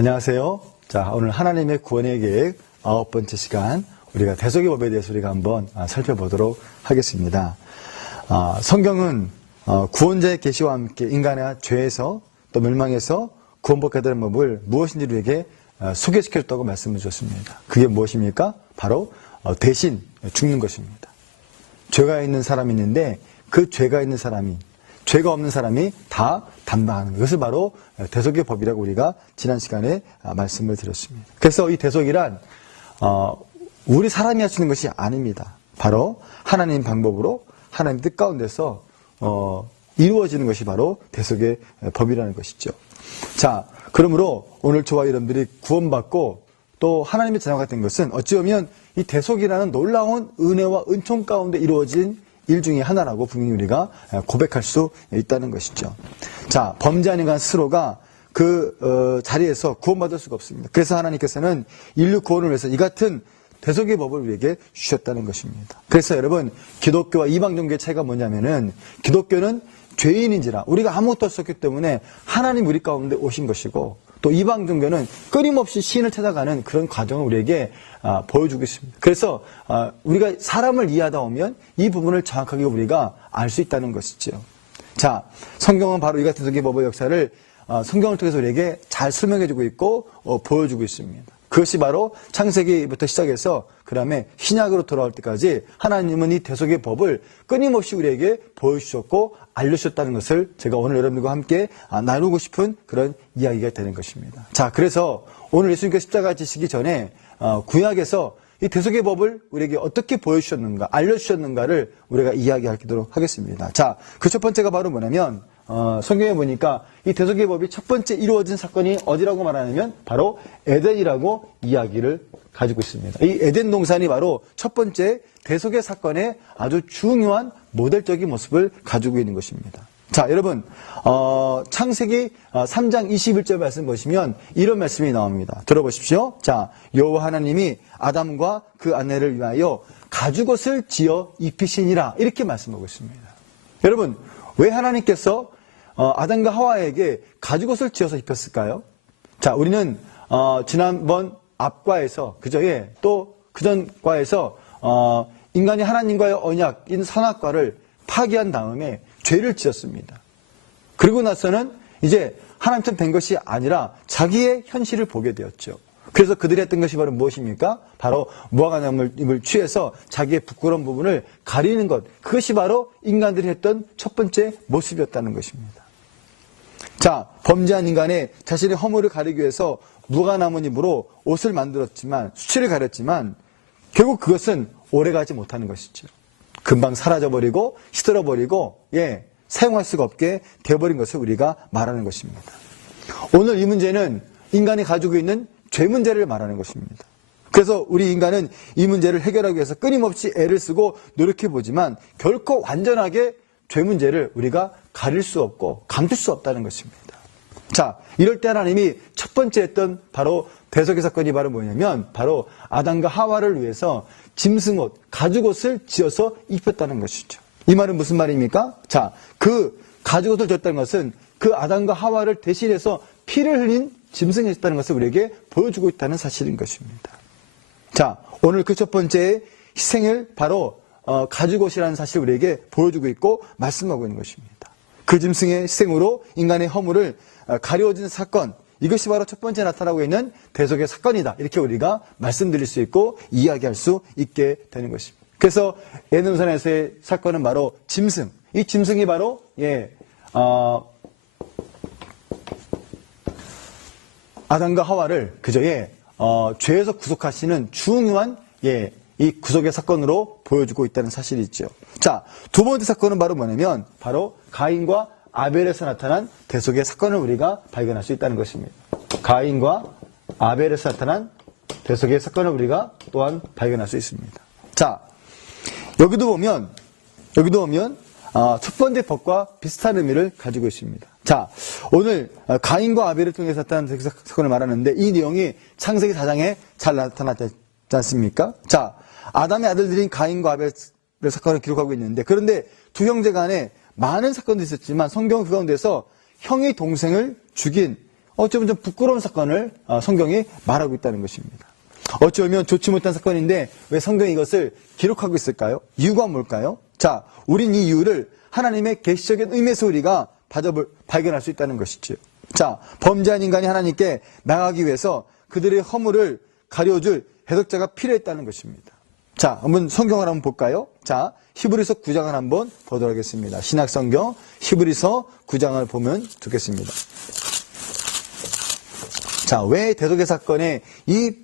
안녕하세요. 자, 오늘 하나님의 구원의 계획 9번째 시간, 우리가 대속의 법에 대해서 우리가 한번 살펴보도록 하겠습니다. 성경은 구원자의 계시와 함께 인간의 죄에서 또 멸망에서 구원받게 되는 법을 무엇인지 우리에게 소개시켜줬다고 말씀을 주셨습니다. 그게 무엇입니까? 바로 대신 죽는 것입니다. 죄가 있는 사람이 있는데 그 죄가 있는 사람이, 죄가 없는 사람이 다 담당하는 것. 이것을 바로 대속의 법이라고 우리가 지난 시간에 말씀을 드렸습니다. 그래서 이 대속이란 우리 사람이 할 수 있는 것이 아닙니다. 바로 하나님 방법으로 하나님 뜻 가운데서 이루어지는 것이 바로 대속의 법이라는 것이죠. 자, 그러므로 오늘 저와 여러분들이 구원받고 또 하나님의 자녀가 된 것은 어찌 보면 이 대속이라는 놀라운 은혜와 은총 가운데 이루어진 일 중에 하나라고 분명히 우리가 고백할 수 있다는 것이죠. 자, 범죄한 인간 스스로가 그 자리에서 구원받을 수가 없습니다. 그래서 하나님께서는 인류 구원을 위해서 이 같은 대속의 법을 우리에게 주셨다는 것입니다. 그래서 여러분, 기독교와 이방 종교의 차이가 뭐냐면은 기독교는 죄인인지라 우리가 아무것도 할 수 없기 때문에 하나님 우리 가운데 오신 것이고, 또 이방 종교는 끊임없이 신을 찾아가는 그런 과정을 우리에게 보여주고 있습니다. 그래서 우리가 사람을 이해하다 보면 이 부분을 정확하게 우리가 알 수 있다는 것이죠. 자, 성경은 바로 이 같은 대속의 법의 역사를 성경을 통해서 우리에게 잘 설명해주고 있고 보여주고 있습니다. 그것이 바로 창세기부터 시작해서 그 다음에 신약으로 돌아올 때까지 하나님은 이 대속의 법을 끊임없이 우리에게 보여주셨고 알려주셨다는 것을 제가 오늘 여러분들과 함께 나누고 싶은 그런 이야기가 되는 것입니다. 자, 그래서 오늘 예수님께서 십자가에 지시기 전에 구약에서 이 대속의 법을 우리에게 어떻게 보여주셨는가, 알려주셨는가를 우리가 이야기하도록 하겠습니다. 자, 그 첫 번째가 바로 뭐냐면 성경에 보니까 이 대속의 법이 첫 번째 이루어진 사건이 어디라고 말하냐면 바로 에덴이라고 이야기를 가지고 있습니다. 이 에덴 동산이 바로 첫 번째 대속의 사건의 아주 중요한 모델적인 모습을 가지고 있는 것입니다. 자, 여러분, 창세기 3장 21절 말씀 보시면 이런 말씀이 나옵니다. 들어보십시오. 자, 여호와 하나님이 아담과 그 아내를 위하여 가죽옷을 지어 입히시니라, 이렇게 말씀하고 있습니다. 여러분, 왜 하나님께서 아담과 하와에게 가죽옷을 지어서 입혔을까요? 자, 우리는 지난번 앞과에서 또 그전 과에서 인간이 하나님과의 언약인 선악과를 파기한 다음에 죄를 지었습니다. 그리고 나서는 이제 하나님처럼 된 것이 아니라 자기의 현실을 보게 되었죠. 그래서 그들이 했던 것이 바로 무엇입니까? 바로 무화과나무를 취해서 자기의 부끄러운 부분을 가리는 것. 그것이 바로 인간들이 했던 첫 번째 모습이었다는 것입니다. 자, 범죄한 인간의 자신의 허물을 가리기 위해서 무화과나무잎으로 옷을 만들었지만, 수치를 가렸지만 결국 그것은 오래가지 못하는 것이죠. 금방 사라져버리고 시들어버리고 사용할 수가 없게 되어버린 것을 우리가 말하는 것입니다. 오늘 이 문제는 인간이 가지고 있는 죄 문제를 말하는 것입니다. 그래서 우리 인간은 이 문제를 해결하기 위해서 끊임없이 애를 쓰고 노력해보지만 결코 완전하게 죄 문제를 우리가 가릴 수 없고 감출 수 없다는 것입니다. 자, 이럴 때 하나님이 첫 번째 했던 바로 대속의 사건이 바로 뭐냐면 바로 아담과 하와를 위해서 짐승옷, 가죽옷을 지어서 입혔다는 것이죠. 이 말은 무슨 말입니까? 자, 그 가죽옷을 줬다는 것은 그 아담과 하와를 대신해서 피를 흘린 짐승이 있다는 것을 우리에게 보여주고 있다는 사실인 것입니다. 자, 오늘 그 첫 번째 희생을 바로 가죽옷이라는 사실을 우리에게 보여주고 있고 말씀하고 있는 것입니다. 그 짐승의 희생으로 인간의 허물을 가려진 사건, 이것이 바로 첫 번째 나타나고 있는 대속의 사건이다. 이렇게 우리가 말씀드릴 수 있고 이야기할 수 있게 되는 것입니다. 그래서 에덴 동산에서의 사건은 바로 짐승. 이 짐승이 바로 아담과 하와를 그저의 죄에서 구속하시는 중요한 이 구속의 사건으로 보여주고 있다는 사실이 있죠. 자, 두 번째 사건은 바로 뭐냐면 바로 가인과 아벨에서 나타난 대속의 사건을 우리가 발견할 수 있다는 것입니다. 가인과 아벨에서 나타난 대속의 사건을 우리가 또한 발견할 수 있습니다. 자, 여기도 보면 첫 번째 법과 비슷한 의미를 가지고 있습니다. 자, 오늘 가인과 아벨을 통해서 나타난 대속의 사건을 말하는데 이 내용이 창세기 4장에 잘 나타났지 않습니까? 자, 아담의 아들들인 가인과 아벨의 사건을 기록하고 있는데, 그런데 두 형제 간에 많은 사건도 있었지만 성경은 그 가운데서 형이 동생을 죽인 어쩌면 좀 부끄러운 사건을 성경이 말하고 있다는 것입니다. 어쩌면 좋지 못한 사건인데 왜 성경이 이것을 기록하고 있을까요? 이유가 뭘까요? 자, 우린 이 이유를 하나님의 계시적인 의미에서 우리가 발견할 수 있다는 것이죠. 자, 범죄한 인간이 하나님께 나가기 위해서 그들의 허물을 가려줄 해석자가 필요했다는 것입니다. 자, 한번 성경을 한번 볼까요? 자, 히브리서 9장을 한번 보도록 하겠습니다. 신약성경 히브리서 9장을 보면 좋겠습니다. 자, 왜 대속의 사건에 이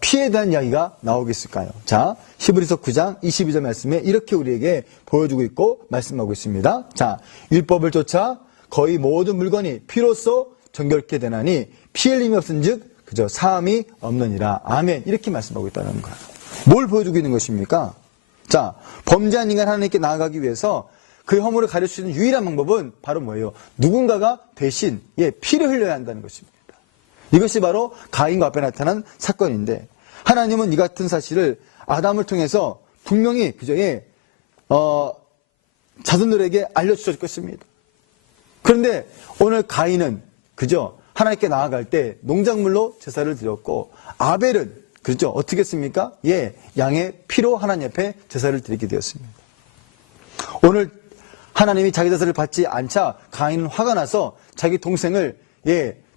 피해에 대한 이야기가 나오겠을까요? 자, 히브리서 9장 22절 말씀에 이렇게 우리에게 보여주고 있고 말씀하고 있습니다. 자, 율법을 쫓아 거의 모든 물건이 피로써 정결케 되나니 피 흘림이 없은즉 그저 사함이 없느니라. 아멘. 이렇게 말씀하고 있다는 거예요. 뭘 보여주고 있는 것입니까? 자, 범죄한 인간 하나님께 나아가기 위해서 그 허물을 가릴 수 있는 유일한 방법은 바로 뭐예요? 누군가가 대신 피를 흘려야 한다는 것입니다. 이것이 바로 가인과 아벨에 나타난 사건인데 하나님은 이 같은 사실을 아담을 통해서 분명히 그저의 자손들에게 알려주셨을 것입니다. 그런데 오늘 가인은 그저 하나님께 나아갈 때 농작물로 제사를 드렸고 아벨은 그렇죠. 어떻게 했습니까? 양의 피로 하나님 앞에 제사를 드리게 되었습니다. 오늘 하나님이 자기 제사를 받지 않자 가인은 화가 나서 자기 동생을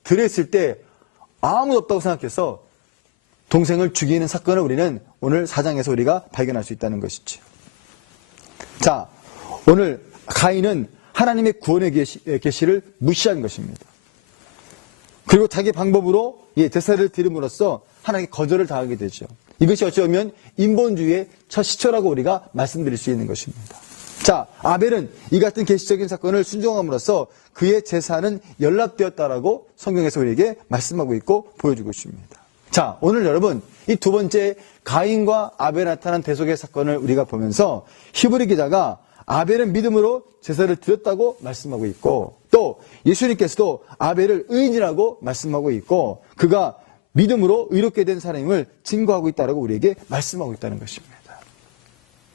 드렸을 때 아무도 없다고 생각해서 동생을 죽이는 사건을 우리는 오늘 4장에서 우리가 발견할 수 있다는 것이죠. 자, 오늘 가인은 하나님의 구원의 계시를 무시한 것입니다. 그리고 자기 방법으로 제사를 드림으로써 하나님께 거절을 당하게 되죠. 이것이 어찌보면 인본주의의 첫 시초라고 우리가 말씀드릴 수 있는 것입니다. 자, 아벨은 이 같은 계시적인 사건을 순종함으로써 그의 제사는 연락되었다라고 성경에서 우리에게 말씀하고 있고 보여주고 있습니다. 자, 오늘 여러분 이 두 번째 가인과 아벨에 나타난 대속의 사건을 우리가 보면서 히브리 기자가 아벨은 믿음으로 제사를 드렸다고 말씀하고 있고 또 예수님께서도 아벨을 의인이라고 말씀하고 있고 그가 믿음으로 의롭게 된 사람임을 증거하고 있다고 우리에게 말씀하고 있다는 것입니다.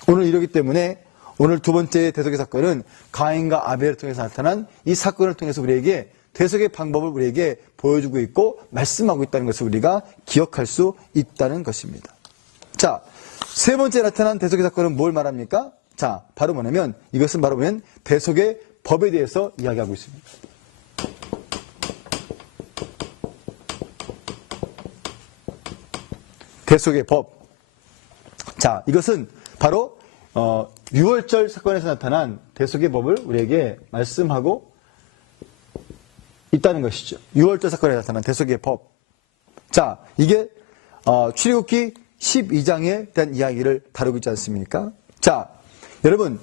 오늘 이러기 때문에 오늘 두 번째 대속의 사건은 가인과 아벨을 통해서 나타난 이 사건을 통해서 우리에게 대속의 방법을 우리에게 보여주고 있고 말씀하고 있다는 것을 우리가 기억할 수 있다는 것입니다. 자, 세 번째 나타난 대속의 사건은 뭘 말합니까? 자, 바로 뭐냐면 이것은 바로 보면 대속의 법에 대해서 이야기하고 있습니다. 대속의 법. 자, 이것은 바로 유월절 사건에서 나타난 대속의 법을 우리에게 말씀하고 있다는 것이죠. 유월절 사건에 나타난 대속의 법. 자, 이게 출애굽기 12장에 대한 이야기를 다루고 있지 않습니까? 자, 여러분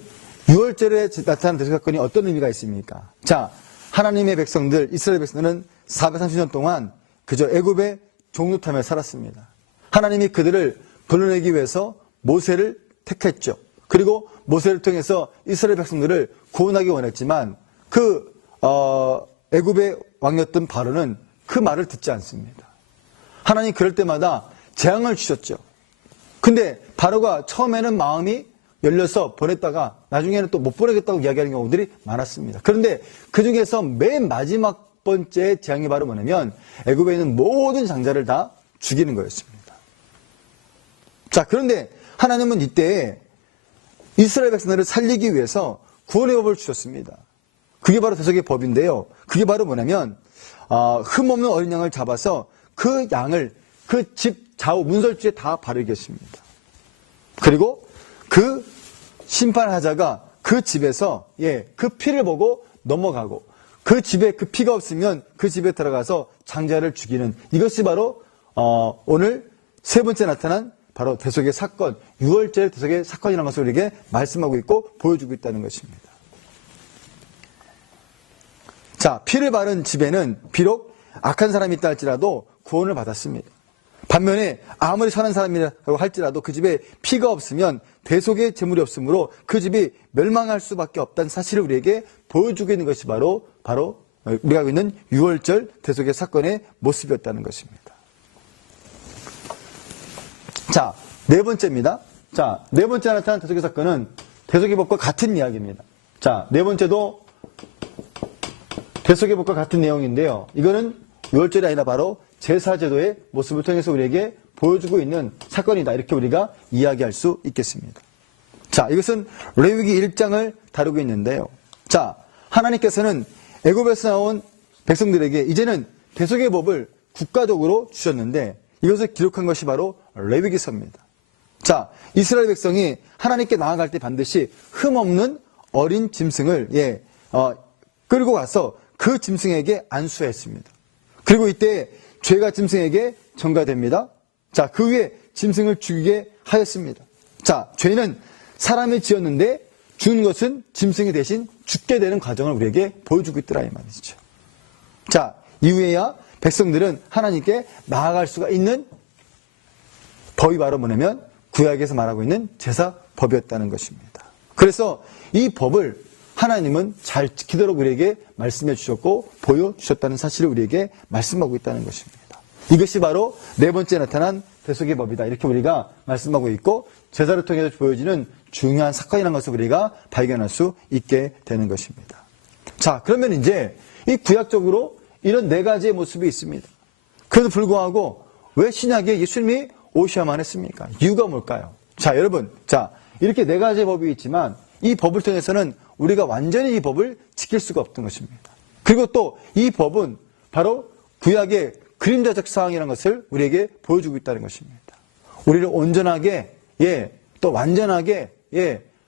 유월절에 나타난 대속 사건이 어떤 의미가 있습니까? 자, 하나님의 백성들, 이스라엘 백성들은 430년 동안 그저 애굽의 종노탐에 살았습니다. 하나님이 그들을 걸러내기 위해서 모세를 택했죠. 그리고 모세를 통해서 이스라엘 백성들을 구원하기 원했지만 그 애굽의 왕이었던 바로는 그 말을 듣지 않습니다. 하나님 그럴 때마다 재앙을 주셨죠. 근데 바로가 처음에는 마음이 열려서 보냈다가 나중에는 또 못 보내겠다고 이야기하는 경우들이 많았습니다. 그런데 그 중에서 맨 마지막 번째 재앙이 바로 뭐냐면 애굽에 있는 모든 장자를 다 죽이는 거였습니다. 자, 그런데 하나님은 이때 이스라엘 백성들을 살리기 위해서 구원의 법을 주셨습니다. 그게 바로 대속의 법인데요. 그게 바로 뭐냐면 흠없는 어린 양을 잡아서 그 양을 그 집 좌우 문설주에 다 바르게 했습니다. 그리고 그 심판하자가 그 집에서 그 피를 보고 넘어가고 그 집에 그 피가 없으면 그 집에 들어가서 장자를 죽이는 이것이 바로 오늘 세 번째 나타난 바로 대속의 사건, 유월절 대속의 사건이라는 것을 우리에게 말씀하고 있고 보여주고 있다는 것입니다. 자, 피를 바른 집에는 비록 악한 사람이 있다 할지라도 구원을 받았습니다. 반면에 아무리 선한 사람이라고 할지라도 그 집에 피가 없으면 대속의 제물이 없으므로 그 집이 멸망할 수밖에 없다는 사실을 우리에게 보여주고 있는 것이 바로 우리가 하고 있는 유월절 대속의 사건의 모습이었다는 것입니다. 자, 네 번째입니다. 자, 네 번째 나타난 대속의 사건은 대속의 법과 같은 이야기입니다. 자, 네 번째도 대속의법과 같은 내용인데요. 이거는 유월절이 아니라 바로 제사제도의 모습을 통해서 우리에게 보여주고 있는 사건이다. 이렇게 우리가 이야기할 수 있겠습니다. 자, 이것은 레위기 1장을 다루고 있는데요. 자, 하나님께서는 애굽에서 나온 백성들에게 이제는 대속의 법을 국가적으로 주셨는데 이것을 기록한 것이 바로 레위기서입니다. 자, 이스라엘 백성이 하나님께 나아갈 때 반드시 흠없는 어린 짐승을 끌고 가서 그 짐승에게 안수했습니다. 그리고 이때 죄가 짐승에게 전가됩니다. 자, 그 위에 짐승을 죽이게 하였습니다. 자, 죄는 사람이 지었는데 죽는 것은 짐승이 대신 죽게 되는 과정을 우리에게 보여주고 있더라 이 말이죠. 자, 이후에야 백성들은 하나님께 나아갈 수가 있는 법이 바로 뭐냐면 구약에서 말하고 있는 제사법이었다는 것입니다. 그래서 이 법을 하나님은 잘 지키도록 우리에게 말씀해 주셨고 보여주셨다는 사실을 우리에게 말씀하고 있다는 것입니다. 이것이 바로 네 번째 나타난 대속의 법이다. 이렇게 우리가 말씀하고 있고 제사를 통해서 보여지는 중요한 사건이라는 것을 우리가 발견할 수 있게 되는 것입니다. 자, 그러면 이제 이 구약적으로 이런 네 가지의 모습이 있습니다. 그래도 불구하고 왜 신약에 예수님이 오셔야만 했습니까? 이유가 뭘까요? 자, 여러분, 자, 이렇게 네 가지의 법이 있지만 이 법을 통해서는 우리가 완전히 이 법을 지킬 수가 없던 것입니다. 그리고 또 이 법은 바로 구약의 그림자적 사항이라는 것을 우리에게 보여주고 있다는 것입니다. 우리를 온전하게, 또 완전하게,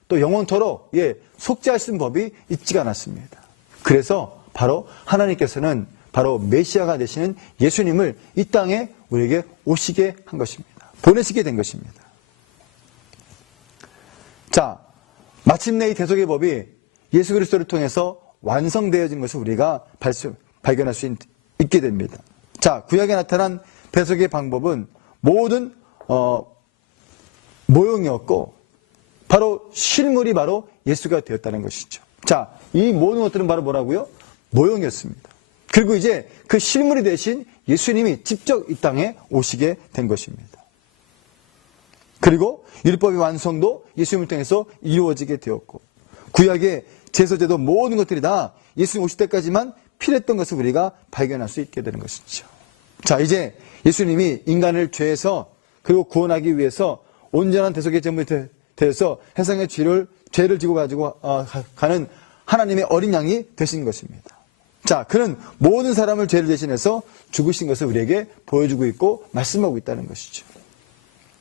또 영원토록, 속죄할 수 있는 법이 있지가 않았습니다. 그래서 바로 하나님께서는 바로 메시아가 되시는 예수님을 이 땅에 우리에게 오시게 한 것입니다. 보내시게 된 것입니다. 자, 마침내 이 대속의 법이 예수 그리스도를 통해서 완성되어진 것을 우리가 발견할 수 있게 됩니다. 자, 구약에 나타난 대속의 방법은 모든 모형이었고 바로 실물이 바로 예수가 되었다는 것이죠. 자, 이 모든 것들은 바로 뭐라고요? 모형이었습니다. 그리고 이제 그 실물이 되신 예수님이 직접 이 땅에 오시게 된 것입니다. 그리고 율법의 완성도 예수님을 통해서 이루어지게 되었고 구약의 제사제도 모든 것들이 다 예수님 오실 때까지만 필요했던 것을 우리가 발견할 수 있게 되는 것이죠. 자, 이제 예수님이 인간을 죄에서 그리고 구원하기 위해서 온전한 대속의 제물이 되어서 세상의 죄를 지고 가지고 가는 하나님의 어린 양이 되신 것입니다. 자, 그는 모든 사람을 죄를 대신해서 죽으신 것을 우리에게 보여주고 있고 말씀하고 있다는 것이죠.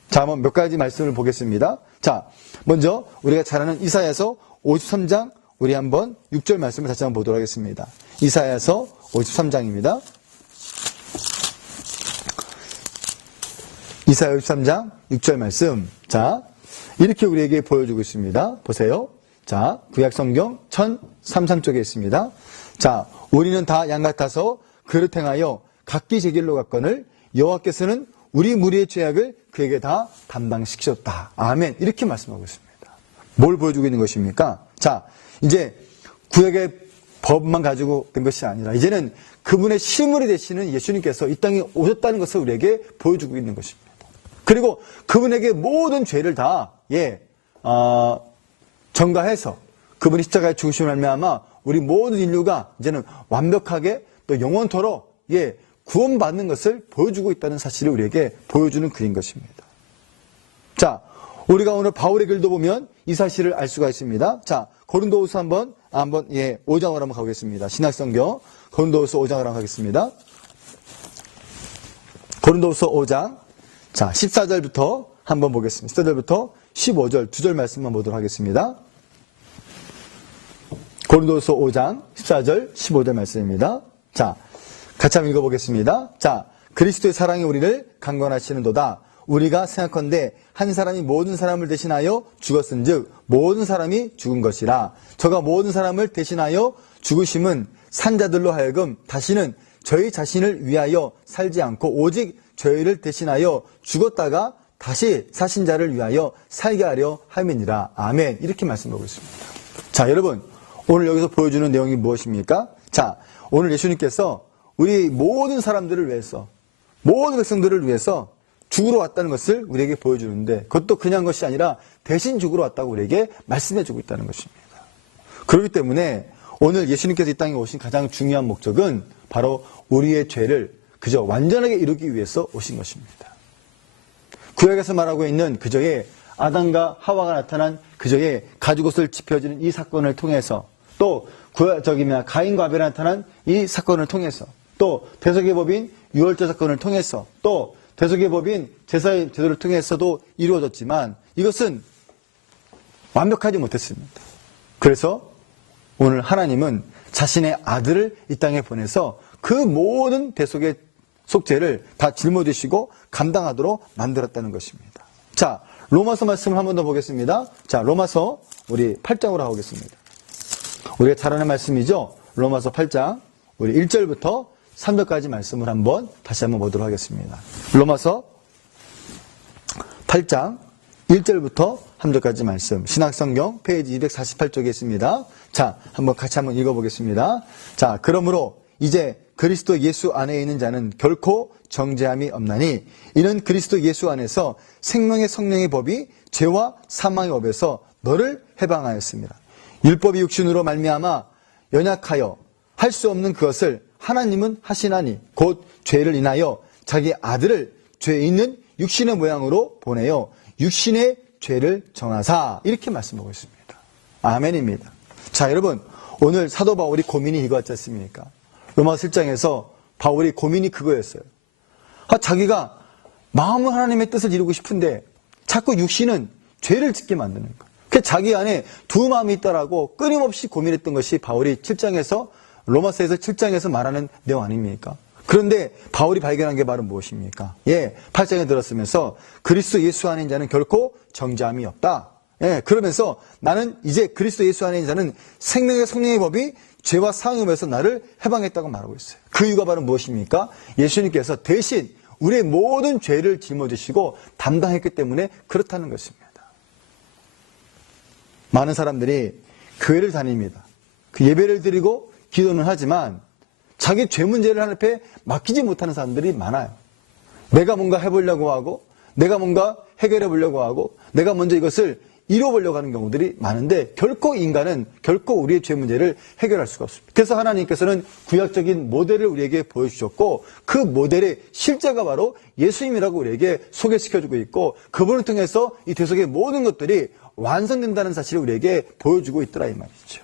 자, 한번 몇 가지 말씀을 보겠습니다. 자, 먼저 우리가 잘 아는 이사야서 53장 우리 한번 6절 말씀을 다시 한번 보도록 하겠습니다. 이사야서 53장입니다. 이사야 53장 6절 말씀. 자, 이렇게 우리에게 보여주고 있습니다. 보세요. 자, 구약성경 1033쪽에 있습니다. 자, 우리는 다 양 같아서 그릇 행하여 각기 제 길로 갔거늘 여호와께서는 우리 무리의 죄악을 그에게 다 담당시키셨다. 아멘. 이렇게 말씀하고 있습니다. 뭘 보여주고 있는 것입니까? 자, 이제 구약의 법만 가지고 된 것이 아니라 이제는 그분의 실물이 되시는 예수님께서 이 땅에 오셨다는 것을 우리에게 보여주고 있는 것입니다. 그리고 그분에게 모든 죄를 다 전가해서 그분이 십자가에 죽으심을 말미암아 우리 모든 인류가 이제는 완벽하게 또 영원토록 구원받는 것을 보여주고 있다는 사실을 우리에게 보여주는 글인 것입니다. 자, 우리가 오늘 바울의 글도 보면 이 사실을 알 수가 있습니다. 자, 고린도후서 한번 5장으로 한번 가보겠습니다. 신약성경 고린도후서 5장으로 한번 가겠습니다. 고린도후서 5장 자 14절부터 한번 보겠습니다. 14절부터 15절 2절 말씀만 보도록 하겠습니다. 고린도후서 5장 14절 15절 말씀입니다. 자, 같이 한번 읽어보겠습니다. 자, 그리스도의 사랑이 우리를 강권하시는도다. 우리가 생각컨대 한 사람이 모든 사람을 대신하여 죽었은즉 모든 사람이 죽은 것이라. 저가 모든 사람을 대신하여 죽으심은 산자들로 하여금 다시는 저희 자신을 위하여 살지 않고 오직 저희를 대신하여 죽었다가 다시 사신 자를 위하여 살게 하려 함이니라. 아멘. 이렇게 말씀하고 있습니다. 자, 여러분 오늘 여기서 보여주는 내용이 무엇입니까? 자, 오늘 예수님께서 우리 모든 사람들을 위해서 모든 백성들을 위해서 죽으러 왔다는 것을 우리에게 보여주는데 그것도 그냥 것이 아니라 대신 죽으러 왔다고 우리에게 말씀해주고 있다는 것입니다. 그렇기 때문에 오늘 예수님께서 이 땅에 오신 가장 중요한 목적은 바로 우리의 죄를 그저 완전하게 이루기 위해서 오신 것입니다. 구약에서 말하고 있는 그저의 아담과 하와가 나타난 그저의 가죽옷을 지펴주는 이 사건을 통해서, 또 가인과 아벨에 나타난 이 사건을 통해서, 또 대속의 법인 유월절 사건을 통해서, 또 대속의 법인 제사의 제도를 통해서도 이루어졌지만 이것은 완벽하지 못했습니다. 그래서 오늘 하나님은 자신의 아들을 이 땅에 보내서 그 모든 대속의 속죄를 다 짊어지시고 감당하도록 만들었다는 것입니다. 자, 로마서 말씀을 한 번 더 보겠습니다. 자, 로마서 우리 8장으로 가보겠습니다. 우리가 잘 아는 말씀이죠. 로마서 8장 우리 1절부터 3절까지 말씀을 다시 한번 보도록 하겠습니다. 로마서 8장 1절부터 3절까지 말씀, 신약성경 페이지 248쪽에 있습니다. 자, 같이 한번 읽어보겠습니다. 자, 그러므로 이제 그리스도 예수 안에 있는 자는 결코 정죄함이 없나니 이는 그리스도 예수 안에서 생명의 성령의 법이 죄와 사망의 법에서 너를 해방하였습니다. 율법이 육신으로 말미암아 연약하여 할 수 없는 그것을 하나님은 하시나니 곧 죄를 인하여 자기 아들을 죄 있는 육신의 모양으로 보내어 육신의 죄를 정하사, 이렇게 말씀하고 있습니다. 아멘입니다. 자, 여러분, 오늘 사도 바울이 고민이 이거였지 않습니까? 로마서 7장에서 바울이 고민이 그거였어요. 자기가 마음은 하나님의 뜻을 이루고 싶은데 자꾸 육신은 죄를 짓게 만드는 거. 그 자기 안에 두 마음이 있다라고 끊임없이 고민했던 것이 바울이 로마서에서 7장에서 말하는 내용 아닙니까? 그런데 바울이 발견한 게 바로 무엇입니까? 8장에 들었으면서 그리스도 예수 안에 있는 자는 결코 정죄함이 없다. 그러면서 나는 이제 그리스도 예수 안에 있는 자는 생명의 성령의 법이 죄와 사망의 법에서 나를 해방했다고 말하고 있어요. 그 이유가 바로 무엇입니까? 예수님께서 대신 우리의 모든 죄를 짊어지시고 담당했기 때문에 그렇다는 것입니다. 많은 사람들이 교회를 다닙니다. 그 예배를 드리고 기도는 하지만 자기 죄 문제를 하나님 앞에 맡기지 못하는 사람들이 많아요. 내가 뭔가 해보려고 하고, 내가 뭔가 해결해 보려고 하고, 내가 먼저 이것을 이뤄보려고 하는 경우들이 많은데 인간은 결코 우리의 죄 문제를 해결할 수가 없습니다. 그래서 하나님께서는 구약적인 모델을 우리에게 보여주셨고, 그 모델의 실제가 바로 예수님이라고 우리에게 소개시켜주고 있고, 그분을 통해서 이 대속의 모든 것들이 완성된다는 사실을 우리에게 보여주고 있더라, 이 말이죠.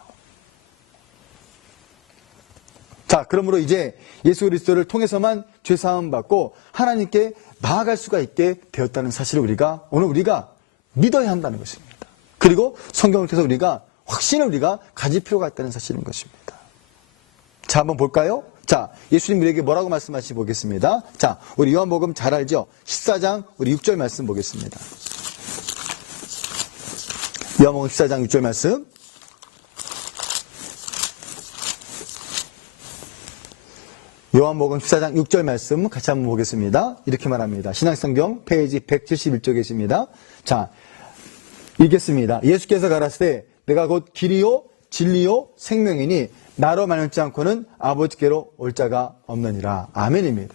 자, 그러므로 이제 예수 그리스도를 통해서만 죄사함 받고 하나님께 나아갈 수가 있게 되었다는 사실을 오늘 우리가 믿어야 한다는 것입니다. 그리고 성경을 통해서 확신을 우리가 가질 필요가 있다는 사실인 것입니다. 자, 한번 볼까요? 자, 예수님 우리에게 뭐라고 말씀하시지 보겠습니다. 자, 우리 요한복음 잘 알죠? 14장 우리 6절 말씀 보겠습니다. 요한복음 14장 6절 말씀. 요한복음 14장 6절 말씀 같이 한번 보겠습니다. 이렇게 말합니다. 신약성경 페이지 171쪽에 있습니다. 자, 읽겠습니다. 예수께서 가라사대 내가 곧 길이요 진리요 생명이니 나로 말미암지 않고는 아버지께로 올 자가 없느니라. 아멘입니다.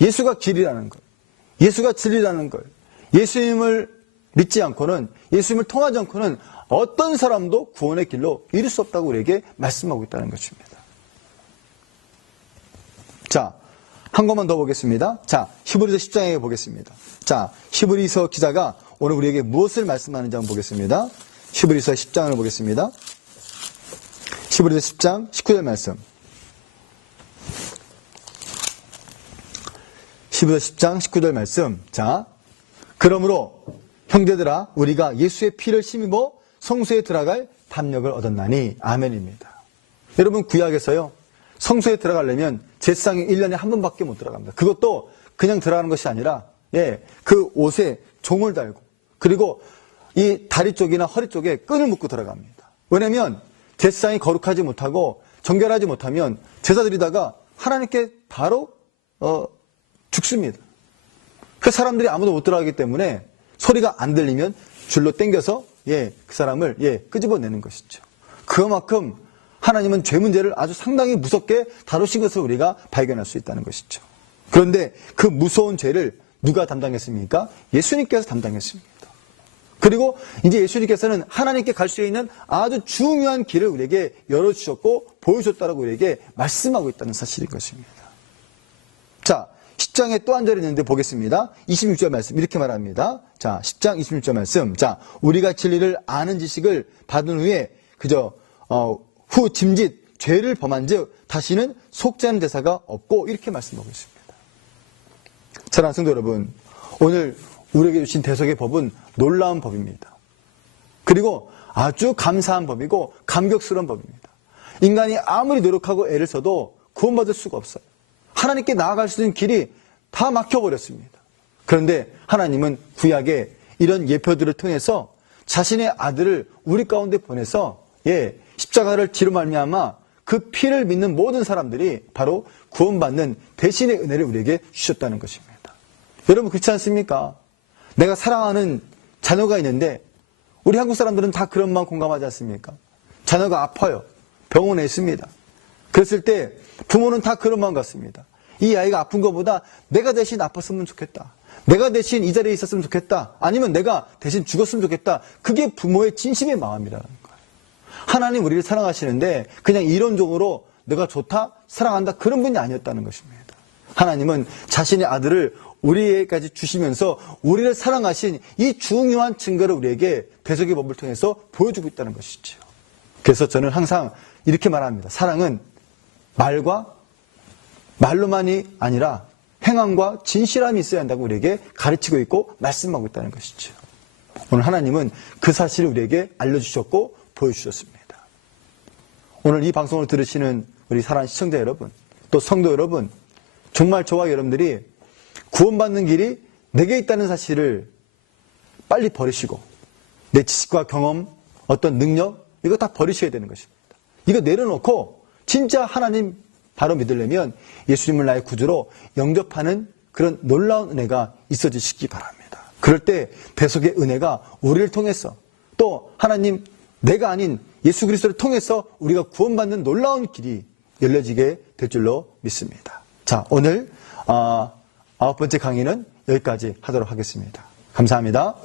예수가 길이라는 것, 예수가 진리라는 것, 예수님을 믿지 않고는, 예수님을 통하지 않고는 어떤 사람도 구원의 길로 이룰 수 없다고 우리에게 말씀하고 있다는 것입니다. 자, 한 것만 더 보겠습니다. 자, 히브리서 10장에 보겠습니다. 자, 히브리서 기자가 오늘 우리에게 무엇을 말씀하는지 한번 보겠습니다. 히브리서 10장을 보겠습니다. 히브리서 10장 19절 말씀. 히브리서 10장 19절 말씀. 자, 그러므로 형제들아 우리가 예수의 피를 힘입어 성소에 들어갈 담력을 얻었나니. 아멘입니다. 여러분, 구약에서요, 성소에 들어가려면 제사장이 1년에 한 번밖에 못 들어갑니다. 그것도 그냥 들어가는 것이 아니라 그 옷에 종을 달고, 그리고 이 다리 쪽이나 허리 쪽에 끈을 묶고 들어갑니다. 왜냐하면 제사장이 거룩하지 못하고 정결하지 못하면 제사 드리다가 하나님께 바로 죽습니다. 그 사람들이 아무도 못 들어가기 때문에 소리가 안 들리면 줄로 당겨서 그 사람을 끄집어내는 것이죠. 그만큼 하나님은 죄 문제를 아주 상당히 무섭게 다루신 것을 우리가 발견할 수 있다는 것이죠. 그런데 그 무서운 죄를 누가 담당했습니까? 예수님께서 담당했습니다. 그리고 이제 예수님께서는 하나님께 갈 수 있는 아주 중요한 길을 우리에게 열어주셨고 보여줬다라고 우리에게 말씀하고 있다는 사실인 것입니다. 자, 10장에 또 한 절이 있는데 보겠습니다. 26절 말씀 이렇게 말합니다. 자, 10장 26절 말씀. 자, 우리가 진리를 아는 지식을 받은 후에 그저 후 짐짓 죄를 범한즉 다시는 속죄하는 대사가 없고 이렇게 말씀하고 있습니다. 사랑하는 성도 여러분, 오늘 우리에게 주신 대속의 법은 놀라운 법입니다. 그리고 아주 감사한 법이고 감격스러운 법입니다. 인간이 아무리 노력하고 애를 써도 구원받을 수가 없어요. 하나님께 나아갈 수 있는 길이 다 막혀버렸습니다. 그런데 하나님은 구약에 이런 예표들을 통해서 자신의 아들을 우리 가운데 보내서 십자가를 지로 말미암아 그 피를 믿는 모든 사람들이 바로 구원받는 대신의 은혜를 우리에게 주셨다는 것입니다. 여러분 그렇지 않습니까? 내가 사랑하는 자녀가 있는데 우리 한국 사람들은 다 그런 마음 공감하지 않습니까? 자녀가 아파요. 병원에 있습니다. 그랬을 때 부모는 다 그런 마음 같습니다. 이 아이가 아픈 것보다 내가 대신 아팠으면 좋겠다. 내가 대신 이 자리에 있었으면 좋겠다. 아니면 내가 대신 죽었으면 좋겠다. 그게 부모의 진심의 마음이라는 거예요. 하나님 우리를 사랑하시는데 그냥 이론적으로 내가 좋다, 사랑한다 그런 분이 아니었다는 것입니다. 하나님은 자신의 아들을 우리에게까지 주시면서 우리를 사랑하신 이 중요한 증거를 우리에게 대속의 법을 통해서 보여주고 있다는 것이죠. 그래서 저는 항상 이렇게 말합니다. 사랑은 말로만이 아니라 행함과 진실함이 있어야 한다고 우리에게 가르치고 있고 말씀하고 있다는 것이죠. 오늘 하나님은 그 사실을 우리에게 알려주셨고 보여주셨습니다. 오늘 이 방송을 들으시는 우리 사랑하는 시청자 여러분, 또 성도 여러분, 정말 저와 여러분들이 구원받는 길이 내게 있다는 사실을 빨리 버리시고 내 지식과 경험, 어떤 능력 이거 다 버리셔야 되는 것입니다. 이거 내려놓고 진짜 하나님 바로 믿으려면 예수님을 나의 구주로 영접하는 그런 놀라운 은혜가 있어지시기 바랍니다. 그럴 때 대속의 은혜가 우리를 통해서 또 하나님 내가 아닌 예수 그리스도를 통해서 우리가 구원받는 놀라운 길이 열려지게 될 줄로 믿습니다. 자, 오늘 9번째 강의는 여기까지 하도록 하겠습니다. 감사합니다.